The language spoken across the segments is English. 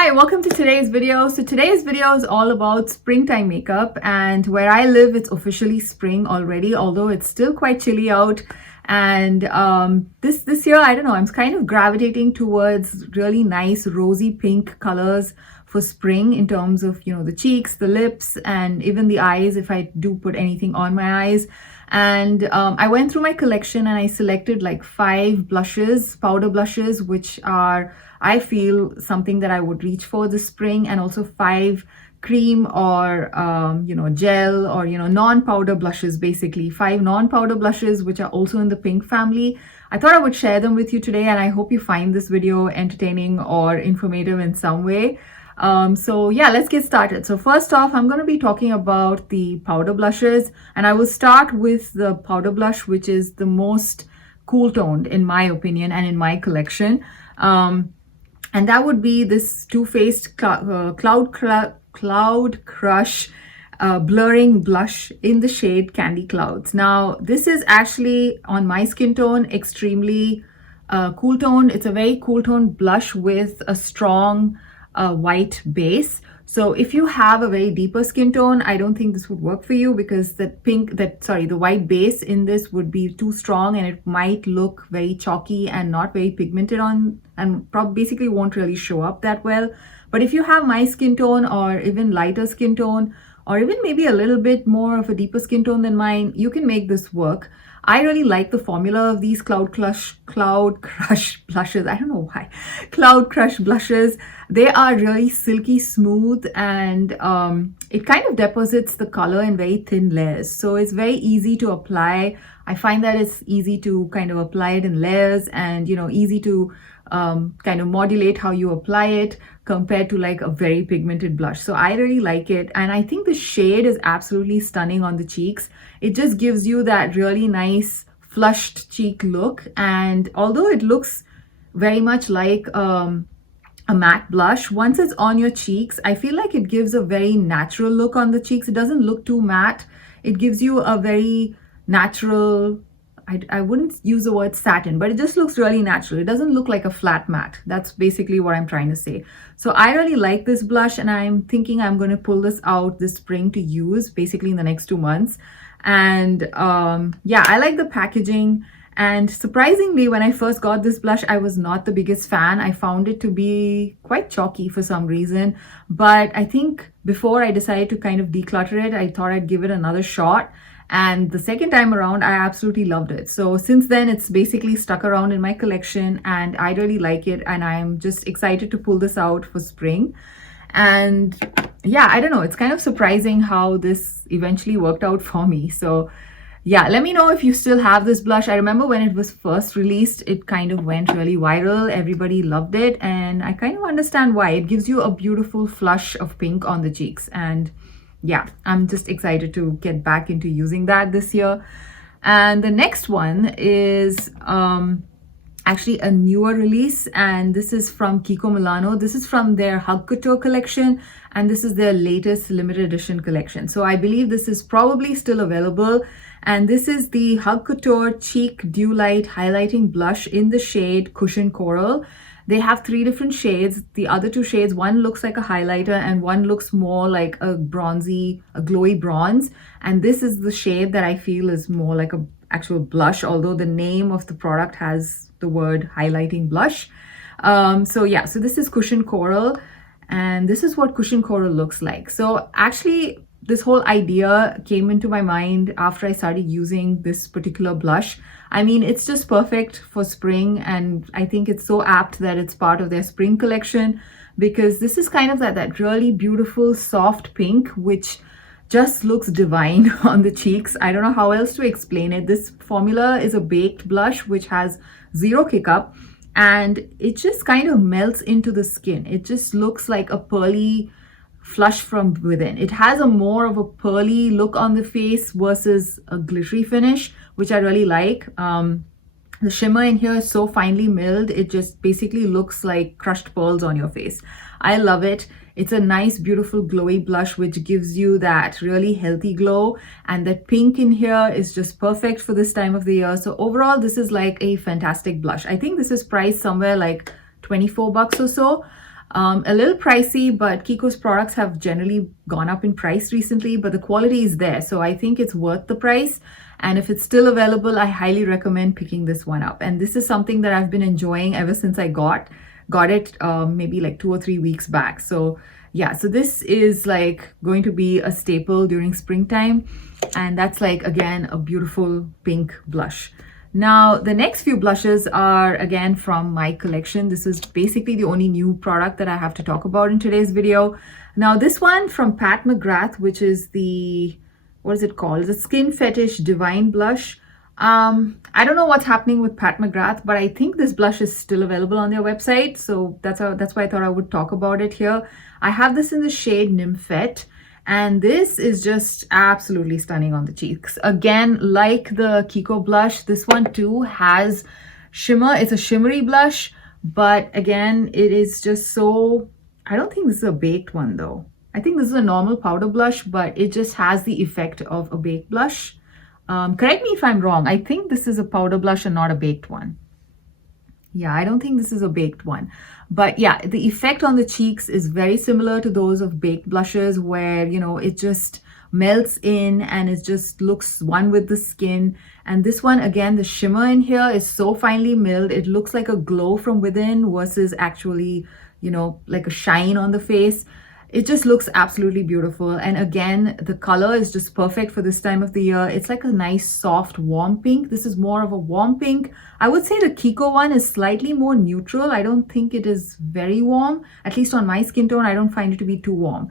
Hi, welcome to today's video. So today's video is all about springtime makeup, and where I live it's officially spring already, although it's still quite chilly out. And this year, I don't know, I'm kind of gravitating towards really nice rosy pink colors for spring in terms of, the cheeks, the lips, and even the eyes if I do put anything on my eyes. And I went through my collection and I selected like 5 blushes, powder blushes, which are, I feel, something that I would reach for this spring, and also 5 cream or gel or non-powder blushes, basically 5 non-powder blushes which are also in the pink family. I thought I would share them with you today, and I hope you find this video entertaining or informative in some way. So yeah, let's get started. So first off, I'm going to be talking about the powder blushes, and I will start with the powder blush which is the most cool toned in my opinion and in my collection. And that would be this Too Faced Cloud Crush blurring blush in the shade Candy Clouds. Now this is actually, on my skin tone, extremely cool toned. It's a very cool toned blush with a strong white base. So if you have a very deeper skin tone, I don't think this would work for you, because the white base in this would be too strong and it might look very chalky and not very pigmented on, and probably basically won't really show up that well. But if you have my skin tone or even lighter skin tone, or even maybe a little bit more of a deeper skin tone than mine, you can make this work. I really like the formula of these Cloud Crush blushes. I don't know why. Cloud Crush blushes. They are really silky smooth, and it kind of deposits the color in very thin layers. So it's very easy to apply. I find that it's easy to kind of apply it in layers, and easy to kind of modulate how you apply it compared to like a very pigmented blush. So I really like it, and I think the shade is absolutely stunning on the cheeks. It just gives you that really nice flushed cheek look, and although it looks very much like a matte blush, once it's on your cheeks, I feel like it gives a very natural look on the cheeks. It doesn't look too matte. It gives you a very natural, I wouldn't use the word satin, but it just looks really natural. It doesn't look like a flat matte. That's basically what I'm trying to say. So I really like this blush, and I'm thinking I'm going to pull this out this spring to use basically in the next 2 months. And yeah, I like the packaging. And surprisingly, when I first got this blush, I was not the biggest fan. I found it to be quite chalky for some reason. But I think before I decided to kind of declutter it, I thought I'd give it another shot. And the second time around, I absolutely loved it. So since then, it's basically stuck around in my collection, and I really like it. And I'm just excited to pull this out for spring. And yeah, I don't know, it's kind of surprising how this eventually worked out for me. So yeah, let me know if you still have this blush. I remember when it was first released, it kind of went really viral. Everybody loved it, and I kind of understand why. It gives you a beautiful flush of pink on the cheeks, and yeah, I'm just excited to get back into using that this year. And the next one is actually a newer release, and this is from Kiko Milano. This is from their Hug Couture collection, and this is their latest limited edition collection. So I believe this is probably still available, and this is the Hug Couture Cheek Dew Light Highlighting Blush in the shade Cushion Coral. They have 3 different shades. The other 2 shades, one looks like a highlighter and one looks more like a glowy bronze. And this is the shade that I feel is more like a actual blush, although the name of the product has the word highlighting blush. So yeah, so this is Cushion Coral, and this is what Cushion Coral looks like. So actually, this whole idea came into my mind after I started using this particular blush. I mean, it's just perfect for spring, and I think it's so apt that it's part of their spring collection, because this is kind of that really beautiful soft pink which just looks divine on the cheeks. I don't know how else to explain it. This formula is a baked blush which has 0 kick-up, and it just kind of melts into the skin. It just looks like a pearly flush from within. It has a more of a pearly look on the face versus a glittery finish, which I really like. The shimmer in here is so finely milled, it just basically looks like crushed pearls on your face. I love it. It's a nice, beautiful, glowy blush which gives you that really healthy glow, and that pink in here is just perfect for this time of the year. So overall, this is like a fantastic blush. I think this is priced somewhere like 24 bucks or so. A little pricey, but Kiko's products have generally gone up in price recently, but the quality is there. So I think it's worth the price. And if it's still available, I highly recommend picking this one up. And this is something that I've been enjoying ever since I got it maybe like 2 or 3 weeks back. So yeah, so this is like going to be a staple during springtime. And that's like, again, a beautiful pink blush. Now, the next few blushes are again from my collection. This is basically the only new product that I have to talk about in today's video. Now, this one from Pat McGrath, which is the, what is it called? The Skin Fetish Divine Blush. I don't know what's happening with Pat McGrath, but I think this blush is still available on their website. So that's why I thought I would talk about it here. I have this in the shade Nymphette. And this is just absolutely stunning on the cheeks. Again, like the Kiko blush, this one too has shimmer. It's a shimmery blush, but again, it is just so, I don't think this is a baked one though. I think this is a normal powder blush, but it just has the effect of a baked blush. Correct me if I'm wrong. I think this is a powder blush and not a baked one. Yeah, I don't think this is a baked one. But yeah, the effect on the cheeks is very similar to those of baked blushes where, you know, it just melts in and it just looks one with the skin. And this one, again, the shimmer in here is so finely milled. It looks like a glow from within versus actually, you know, like a shine on the face. It just looks absolutely beautiful. And again, the color is just perfect for this time of the year. It's like a nice, soft, warm pink. This is more of a warm pink. I would say the Kiko one is slightly more neutral. I don't think it is very warm. At least on my skin tone, I don't find it to be too warm.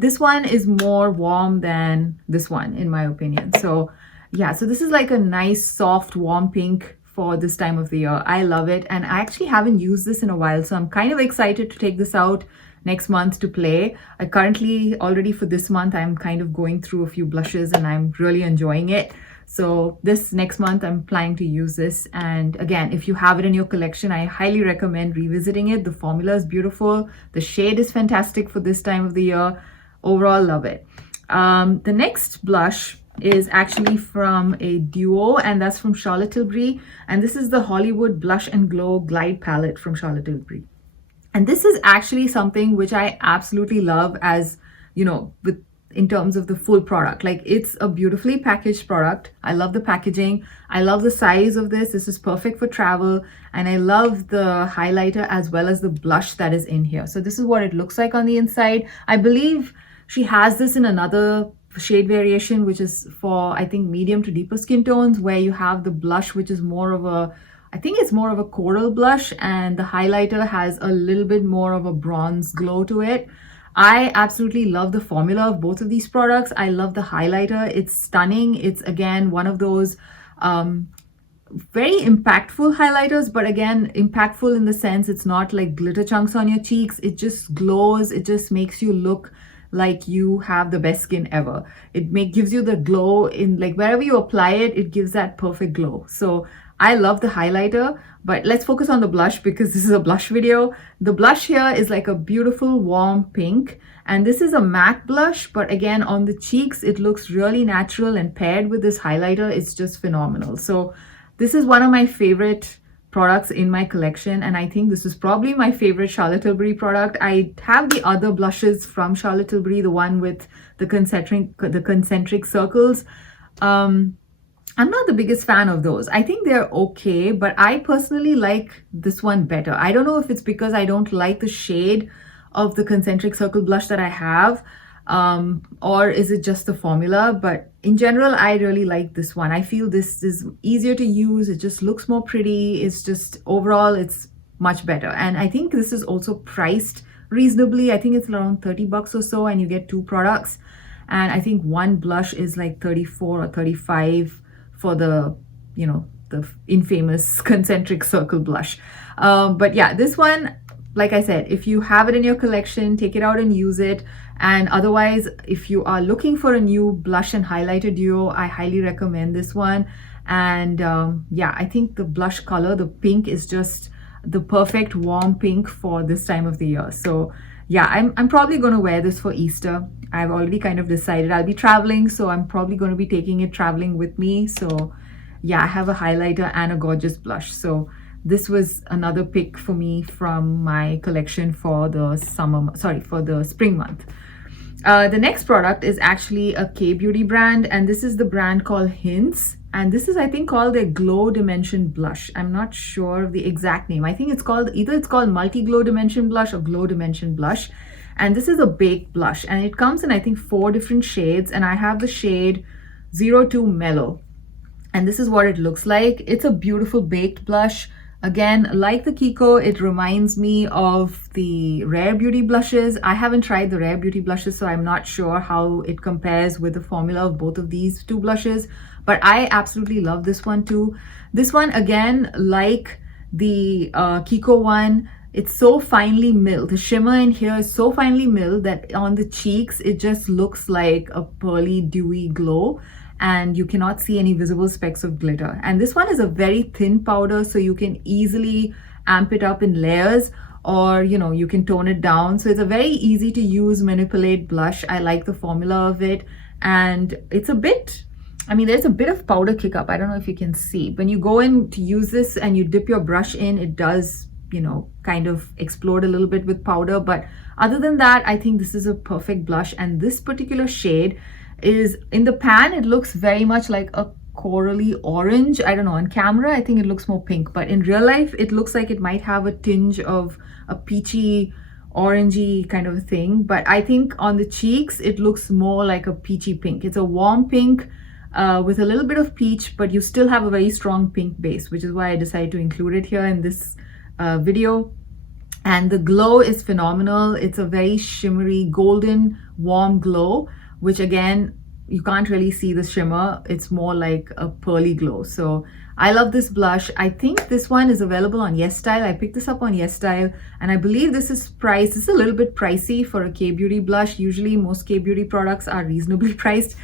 This one is more warm than this one, in my opinion. So yeah, so this is like a nice, soft, warm pink for this time of the year. I love it. And I actually haven't used this in a while. So I'm kind of excited to take this out next month to play. I currently, already for this month, I'm kind of going through a few blushes and I'm really enjoying it. So this next month, I'm planning to use this. And again, if you have it in your collection, I highly recommend revisiting it. The formula is beautiful. The shade is fantastic for this time of the year. Overall, love it. The next blush is actually from a duo, and that's from Charlotte Tilbury. And this is the Hollywood Blush and Glow Glide Palette from Charlotte Tilbury. And this is actually something which I absolutely love as, you know, in terms of the full product. Like, it's a beautifully packaged product. I love the packaging. I love the size of this. This is perfect for travel. And I love the highlighter as well as the blush that is in here. So this is what it looks like on the inside. I believe she has this in another shade variation, which is for, I think, medium to deeper skin tones, where you have the blush, which is more of a, I think it's more of a coral blush, and the highlighter has a little bit more of a bronze glow to it. I absolutely love the formula of both of these products. I love the highlighter. It's stunning. It's, again, one of those very impactful highlighters, but again, impactful in the sense it's not like glitter chunks on your cheeks. It just glows. It just makes you look like you have the best skin ever. It gives you the glow in, like, wherever you apply it, it gives that perfect glow. So I love the highlighter, but let's focus on the blush because this is a blush video. The blush here is like a beautiful warm pink, and this is a matte blush, but again, on the cheeks, it looks really natural, and paired with this highlighter, it's just phenomenal. So this is one of my favorite products in my collection, and I think this is probably my favorite Charlotte Tilbury product. I have the other blushes from Charlotte Tilbury, the one with the concentric circles. I'm not the biggest fan of those. I think they're okay, but I personally like this one better. I don't know if it's because I don't like the shade of the concentric circle blush that I have, or is it just the formula? But in general, I really like this one. I feel this is easier to use. It just looks more pretty. It's just, overall, it's much better. And I think this is also priced reasonably. I think it's around 30 bucks or so, and you get 2 products. And I think one blush is like 34 or 35 for the, you know, the infamous concentric circle blush. But yeah, this one, like I said, if you have it in your collection, take it out and use it. And otherwise, if you are looking for a new blush and highlighter duo, I highly recommend this one. And yeah, I think the blush color, the pink, is just the perfect warm pink for this time of the year. So yeah, I'm probably going to wear this for Easter. I've already kind of decided I'll be traveling, so I'm probably going to be taking it traveling with me. So yeah, I have a highlighter and a gorgeous blush. So this was another pick for me from my collection for the for the spring month. The next product is actually a K-beauty brand, and this is the brand called Hints. And this is, I think, called their Glow Dimension Blush. I'm not sure of the exact name. I think it's called Multi Glow Dimension Blush or Glow Dimension Blush. And this is a baked blush, and it comes in, I think, 4 different shades, and I have the shade 02 Mellow. And this is what it looks like. It's a beautiful baked blush. Again, like the Kiko, it reminds me of the Rare Beauty blushes. I haven't tried the Rare Beauty blushes, so I'm not sure how it compares with the formula of both of these 2 blushes. But I absolutely love this one too. This one, again, like the Kiko one, it's so finely milled. The shimmer in here is so finely milled that on the cheeks, it just looks like a pearly, dewy glow, and you cannot see any visible specks of glitter. And this one is a very thin powder, so you can easily amp it up in layers, or you can tone it down. So it's a very easy to use, manipulate blush. I like the formula of it, and it's a bit, there's a bit of powder kick up. I don't know if you can see. When you go in to use this and you dip your brush in, it does kind of explode a little bit with powder. But other than that, I think this is a perfect blush. And this particular shade is, in the pan, it looks very much like a corally orange. I don't know, on camera, I think it looks more pink. But in real life, it looks like it might have a tinge of a peachy, orangey kind of a thing. But I think on the cheeks, it looks more like a peachy pink. It's a warm pink with a little bit of peach, but you still have a very strong pink base, which is why I decided to include it here in this video. And the glow is phenomenal. It's a very shimmery, golden, warm glow, which again, you can't really see the shimmer. It's more like a pearly glow. So I love this blush. I think this one is available on YesStyle. I picked this up on YesStyle, and I believe this is priced. It's a little bit pricey for a K-beauty blush. Usually most K-beauty products are reasonably priced.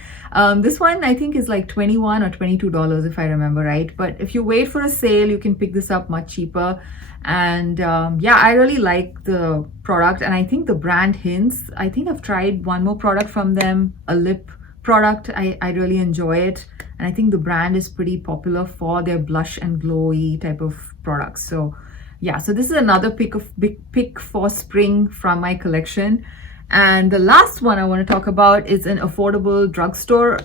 This one I think is like $21 or $22 if I remember right. But if you wait for a sale, you can pick this up much cheaper. And yeah, I really like the product, and I think the brand Hints, I think I've tried one more product from them, a lip product. I really enjoy it, and I think the brand is pretty popular for their blush and glowy type of products. So yeah, so this is another big pick for spring from my collection. And the last one I want to talk about is an affordable drugstore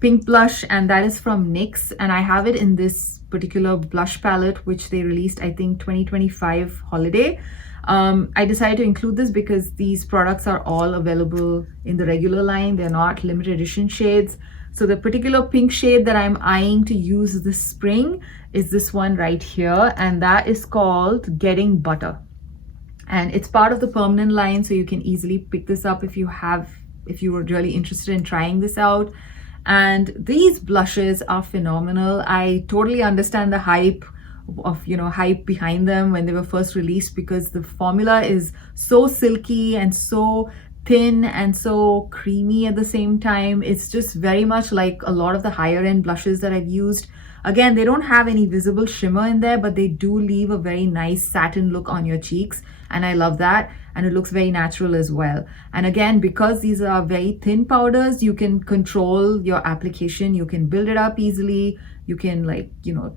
pink blush, and that is from NYX, and I have it in this particular blush palette which they released, I think 2025 holiday. I decided to include this because these products are all available in the regular line. They're not limited edition shades. So the particular pink shade that I'm eyeing to use this spring is this one right here, and that is called Getting Butter. And it's part of the permanent line, so you can easily pick this up if you were really interested in trying this out. And these blushes are phenomenal. I totally understand the hype behind them when they were first released, because the formula is so silky and so thin and so creamy at the same time. It's just very much like a lot of the higher end blushes that I've used. Again, they don't have any visible shimmer in there, but they do leave a very nice satin look on your cheeks, and I love that. And it looks very natural as well. And again, because these are very thin powders, you can control your application. You can build it up easily. You can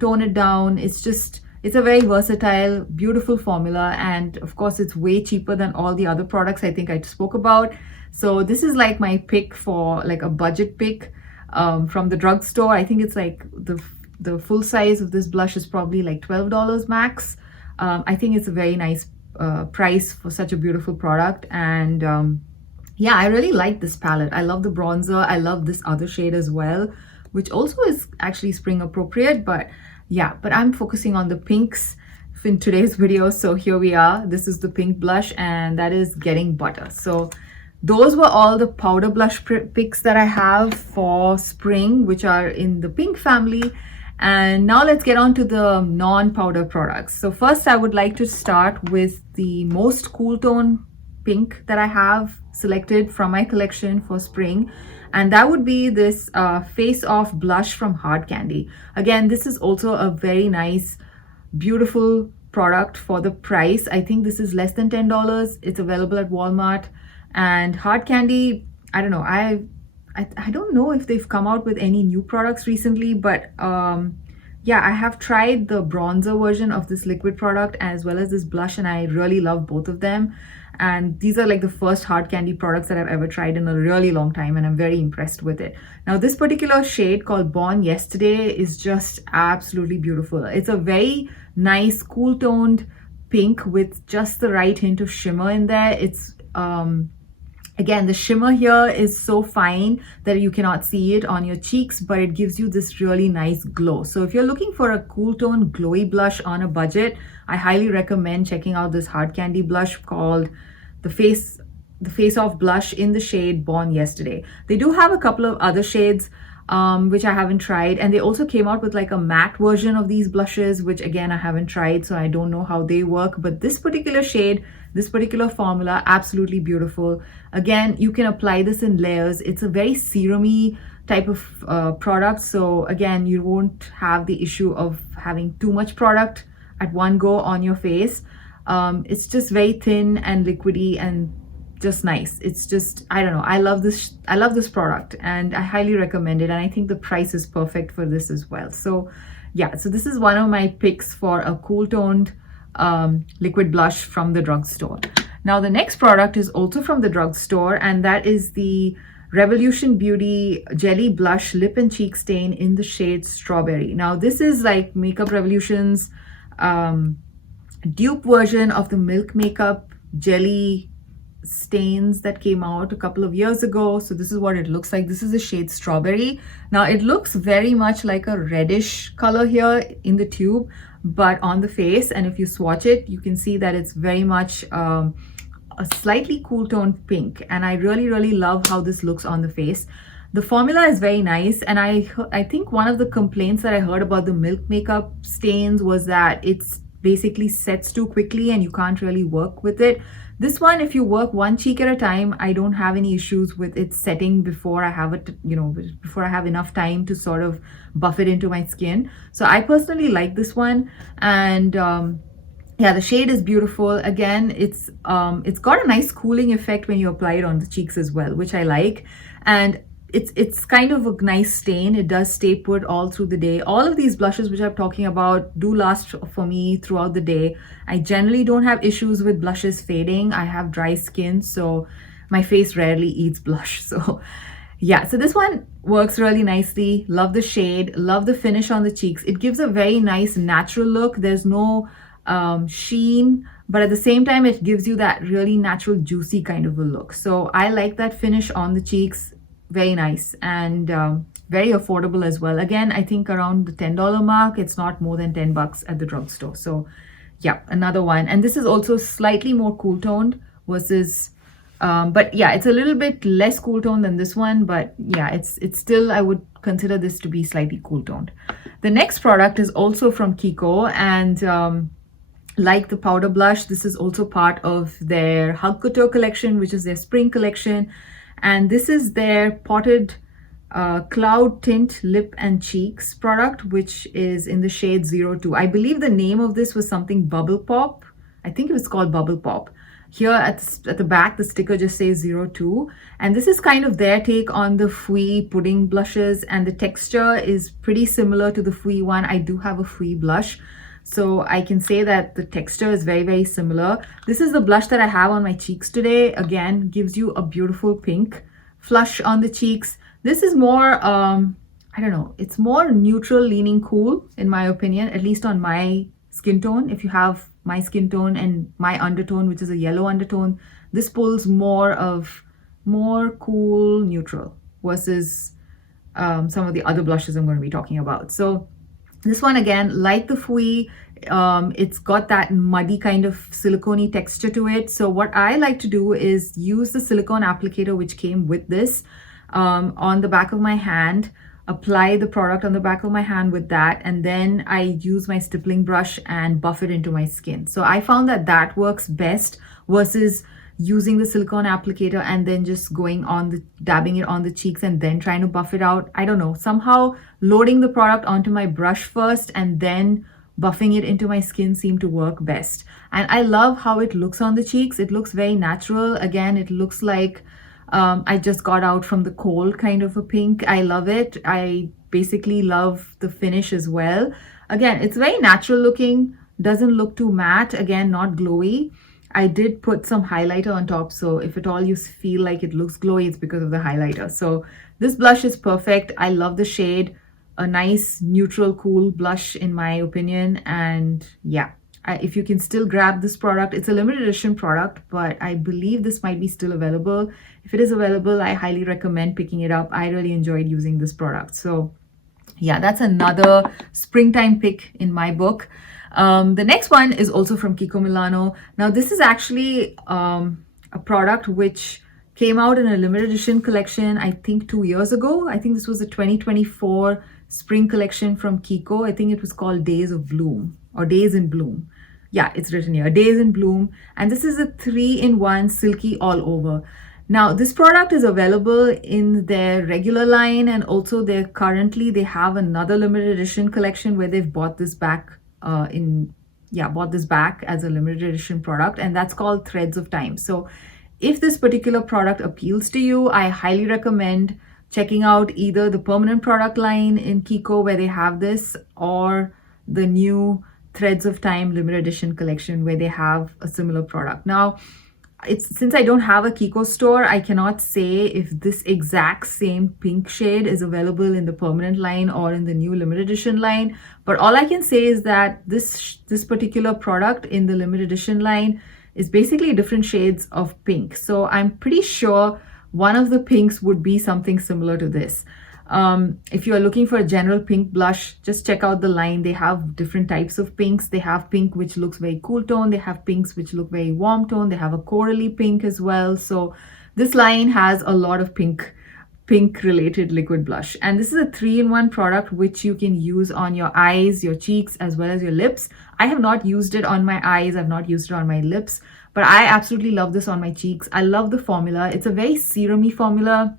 tone it down. It's a very versatile, beautiful formula. And of course, it's way cheaper than all the other products I think I spoke about. So this is like my pick for like a budget pick from the drugstore. I think it's like the full size of this blush is probably like $12 max. I think it's a very nice price for such a beautiful product. And yeah, I really like this palette. I love the bronzer. I love this other shade as well, which also is actually spring appropriate. But yeah, but I'm focusing on the pinks in today's video. So here we are. This is the pink blush, and that is Getting Butter. So those were all the powder blush picks that I have for spring, which are in the pink family. And now let's get on to the non-powder products. So first, I would like to start with the most cool tone pink that I have selected from my collection for spring. And that would be this Face Off blush from Hard Candy. Again, this is also a very nice, beautiful product for the price. I think this is less than $10. It's available at Walmart. And Hard Candy, I don't know, I don't know if they've come out with any new products recently, but yeah, I have tried the bronzer version of this liquid product as well as this blush, and I really love both of them. And these are like the first hard candy products that I've ever tried in a really long time, and I'm very impressed with it. Now, this particular shade called Born Yesterday is just absolutely beautiful. It's a very nice, cool toned pink with just the right hint of shimmer in there. It's again, the shimmer here is so fine that you cannot see it on your cheeks, but it gives you this really nice glow. So if you're looking for a cool tone glowy blush on a budget, I highly recommend checking out this hard candy blush called the Face Off blush in the shade Born Yesterday. They do have a couple of other shades which I haven't tried, and they also came out with like a matte version of these blushes, which again I haven't tried, so I don't know how they work. But this particular shade, this particular formula, absolutely beautiful. Again, you can apply this in layers. It's a very serum-y type of product, so again, you won't have the issue of having too much product at one go on your face. It's just very thin and liquidy and just nice. It's just, I don't know, I love this product, and I highly recommend it, and I think the price is perfect for this as well. So yeah, so this is one of my picks for a cool toned liquid blush from the drugstore. Now the next product is also from the drugstore, and that is the Revolution Beauty Jelly Blush Lip and Cheek Stain in the shade Strawberry. Now this is like Makeup Revolution's dupe version of the Milk Makeup jelly stains that came out a couple of years ago. So this is what it looks like. This is the shade Strawberry. Now it looks very much like a reddish color here in the tube, but on the face, and if you swatch it, you can see that it's very much a slightly cool toned pink, and I really love how this looks on the face. The formula is very nice, and I think one of the complaints that I heard about the Milk Makeup stains was that it's basically sets too quickly and you can't really work with it. This one, if you work one cheek at a time, I don't have any issues with it setting before I have it, before I have enough time to sort of buff it into my skin. So I personally like this one, and yeah, the shade is beautiful. Again, it's got a nice cooling effect when you apply it on the cheeks as well, which I like. And it's kind of a nice stain. It does stay put all through the day. All of these blushes which I'm talking about do last for me throughout the day. I generally don't have issues with blushes fading. I have dry skin, so my face rarely eats blush. So yeah, so this one works really nicely. Love the shade, love the finish on the cheeks. It gives a very nice natural look. There's no sheen, but at the same time it gives you that really natural juicy kind of a look. So I like that finish on the cheeks. Very nice, and very affordable as well. Again, I think around the $10 mark. It's not more than 10 bucks at the drugstore. So yeah, another one. And this is also slightly more cool toned versus but yeah, it's a little bit less cool toned than this one, but yeah, it's still, I would consider this to be slightly cool toned. The next product is also from Kiko, and like the powder blush, this is also part of their Hug Couture collection, which is their spring collection. And this is their Potted Cloud Tint Lip and Cheeks product, which is in the shade 02. I believe the name of this was something Bubble Pop. I think it was called Bubble Pop. Here at the back, the sticker just says 02. And this is kind of their take on the Fui pudding blushes, and the texture is pretty similar to the Fui one. I do have a Fui blush, so I can say that the texture is very similar. This is the blush that I have on my cheeks today. Again, gives you a beautiful pink flush on the cheeks. This is more, I don't know, it's more neutral leaning cool in my opinion, at least on my skin tone. If you have my skin tone and my undertone, which is a yellow undertone, this pulls more cool neutral versus some of the other blushes I'm going to be talking about. So this one, again, like the Fui, it's got that muddy kind of silicone-y texture to it. So what I like to do is use the silicone applicator which came with this on the back of my hand, apply the product on the back of my hand with that, and then I use my stippling brush and buff it into my skin. So I found that that works best versus using the silicone applicator and then just dabbing it on the cheeks and then trying to buff it out. I don't know, somehow loading the product onto my brush first and then buffing it into my skin seemed to work best. And I love how it looks on the cheeks. It looks very natural. Again, it looks like I just got out from the cold kind of a pink. I love it. I basically love the finish as well. Again, it's very natural looking, doesn't look too matte, again, not glowy. I did put some highlighter on top, so if at all you feel like it looks glowy, it's because of the highlighter. So this blush is perfect. I love the shade, a nice neutral cool blush in my opinion. And yeah, if you can still grab this product, it's a limited edition product, but I believe this might be still available. If it is available, I highly recommend picking it up. I really enjoyed using this product. So yeah, that's another springtime pick in my book. The next one is also from Kiko Milano. Now, this is actually a product which came out in a limited edition collection, I think 2 years ago. I think this was a 2024 spring collection from Kiko. I think it was called Days of Bloom or Days in Bloom. Yeah, it's written here, Days in Bloom. And this is a 3-in-1 silky all over. Now, this product is available in their regular line, and also they have another limited edition collection where they've bought this back bought this back as a limited edition product, and that's called Threads of Time. So if this particular product appeals to you, I highly recommend checking out either the permanent product line in Kiko where they have this, or the new Threads of Time limited edition collection where they have a similar product. Now, since I don't have a Kiko store, I cannot say if this exact same pink shade is available in the permanent line or in the new limited edition line. But all I can say is that this particular product in the limited edition line is basically different shades of pink. So I'm pretty sure one of the pinks would be something similar to this. If you are looking for a general pink blush, just check out the line. They have different types of pinks. They have pink which looks very cool tone. They have pinks which look very warm tone. They have a corally pink as well. So this line has a lot of pink related liquid blush. And this is a 3-in-1 product which you can use on your eyes, your cheeks, as well as your lips. I have not used it on my eyes. I've not used it on my lips, but I absolutely love this on my cheeks. I love the formula. It's a very serum-y formula,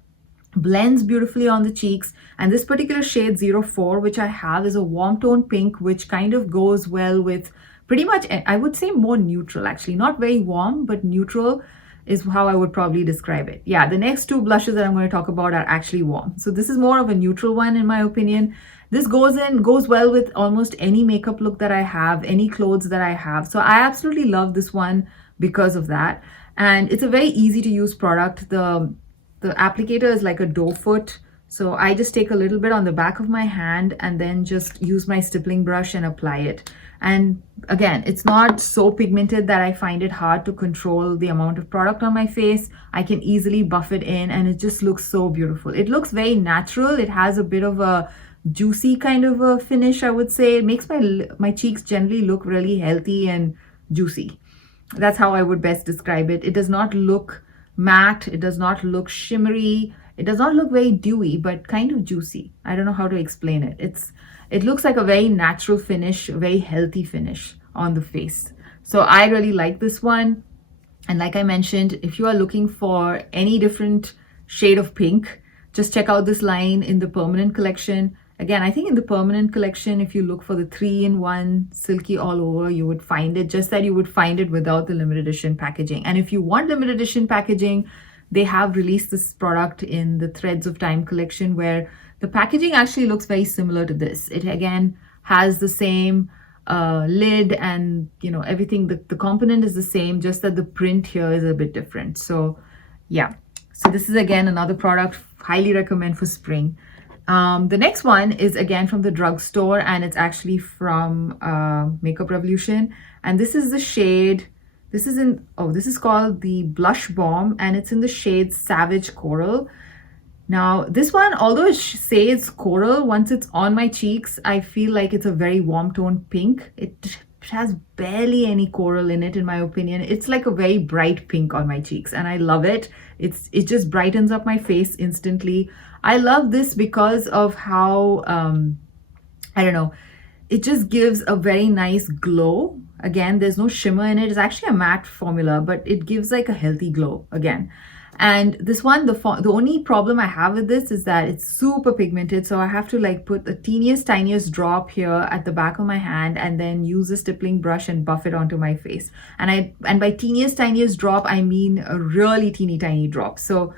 blends beautifully on the cheeks. And this particular shade 04, which I have, is a warm tone pink, which kind of goes well with pretty much, I would say more neutral actually, not very warm, but neutral is how I would probably describe it. Yeah, the next two blushes that I'm going to talk about are actually warm. So this is more of a neutral one in my opinion. This goes well with almost any makeup look that I have, any clothes that I have. So I absolutely love this one because of that. And it's a very easy to use product. The applicator is like a doe foot. So I just take a little bit on the back of my hand and then just use my stippling brush and apply it. And again, it's not so pigmented that I find it hard to control the amount of product on my face. I can easily buff it in and it just looks so beautiful. It looks very natural. It has a bit of a juicy kind of a finish, I would say. It makes my cheeks generally look really healthy and juicy. That's how I would best describe it. It does not look matte. It does not look shimmery. It does not look very dewy, but kind of juicy. I don't know how to explain it. It looks like a very natural finish, a very healthy finish on the face. So I really like this one. And like I mentioned, if you are looking for any different shade of pink, just check out this line in the permanent collection. Again, I think in the permanent collection, if you look for the 3-in-1 silky all over, you would find it, just that you would find it without the limited edition packaging. And if you want limited edition packaging, they have released this product in the Threads of Time collection where the packaging actually looks very similar to this. It again has the same lid and everything. The component is the same, just that the print here is a bit different. So yeah, so this is again another product highly recommend for spring. The next one is again from the drugstore, and it's actually from Makeup Revolution. And this is the shade, this is called the Blush Bomb, and it's in the shade Savage Coral. Now, this one, although it says coral, once it's on my cheeks, I feel like it's a very warm tone pink. It has barely any coral in it, in my opinion. It's like a very bright pink on my cheeks, and I love it. It just brightens up my face instantly. I love this because of how, I don't know, it just gives a very nice glow. Again, there's no shimmer in it. It's actually a matte formula, but it gives like a healthy glow again. And this one, the only problem I have with this is that it's super pigmented. So I have to like put the tiniest drop here at the back of my hand and then use a stippling brush and buff it onto my face. And by tiniest drop, I mean a really teeny tiny drop. So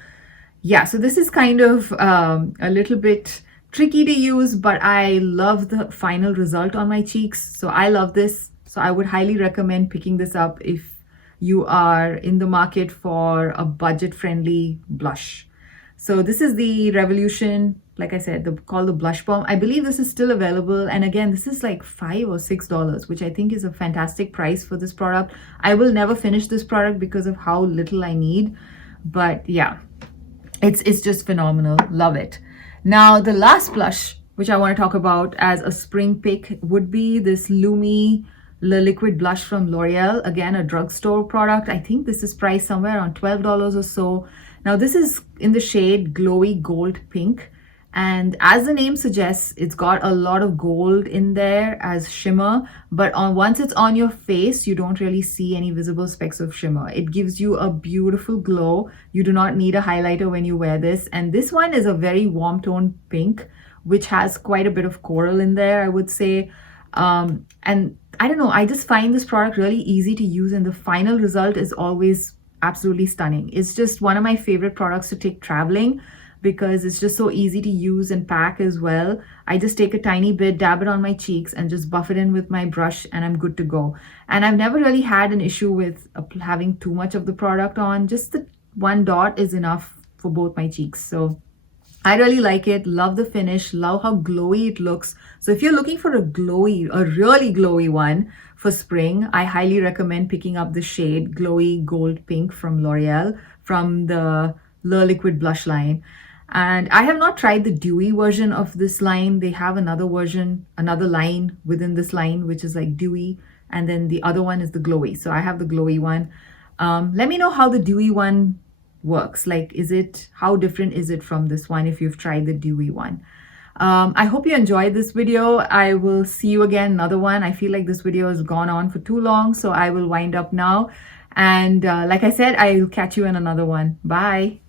yeah, so this is kind of a little bit tricky to use, but I love the final result on my cheeks. So I love this. So I would highly recommend picking this up if you are in the market for a budget-friendly blush. So this is the Revolution, like I said, called the Blush Bomb. I believe this is still available. And again, this is like $5 or $6, which I think is a fantastic price for this product. I will never finish this product because of how little I need. But yeah, it's just phenomenal. Love it. Now, the last blush, which I want to talk about as a spring pick, would be this Lumi Le Liquid Blush from L'Oreal. Again, a drugstore product. I think this is priced somewhere around $12 or so. Now, this is in the shade Glowy Gold Pink. And as the name suggests, it's got a lot of gold in there as shimmer, but once it's on your face, you don't really see any visible specks of shimmer. It gives you a beautiful glow. You do not need a highlighter when you wear this. And this one is a very warm tone pink, which has quite a bit of coral in there, I would say. And I don't know, I just find this product really easy to use, and the final result is always absolutely stunning. It's just one of my favorite products to take traveling, because it's just so easy to use and pack as well. I just take a tiny bit, dab it on my cheeks, and just buff it in with my brush, and I'm good to go. And I've never really had an issue with having too much of the product on. Just the one dot is enough for both my cheeks. So I really like it. Love the finish. Love how glowy it looks. So if you're looking for a really glowy one for spring, I highly recommend picking up the shade Glowy Gold Pink from L'Oreal, from the Le Liquid Blush line. And I have not tried the dewy version of this line. They have another version, another line within this line, which is like dewy. And then the other one is the glowy. So I have the glowy one. Let me know how the dewy one works. Like, how different is it from this one if you've tried the dewy one? I hope you enjoyed this video. I will see you again, another one. I feel like this video has gone on for too long, so I will wind up now. And like I said, I'll catch you in another one. Bye.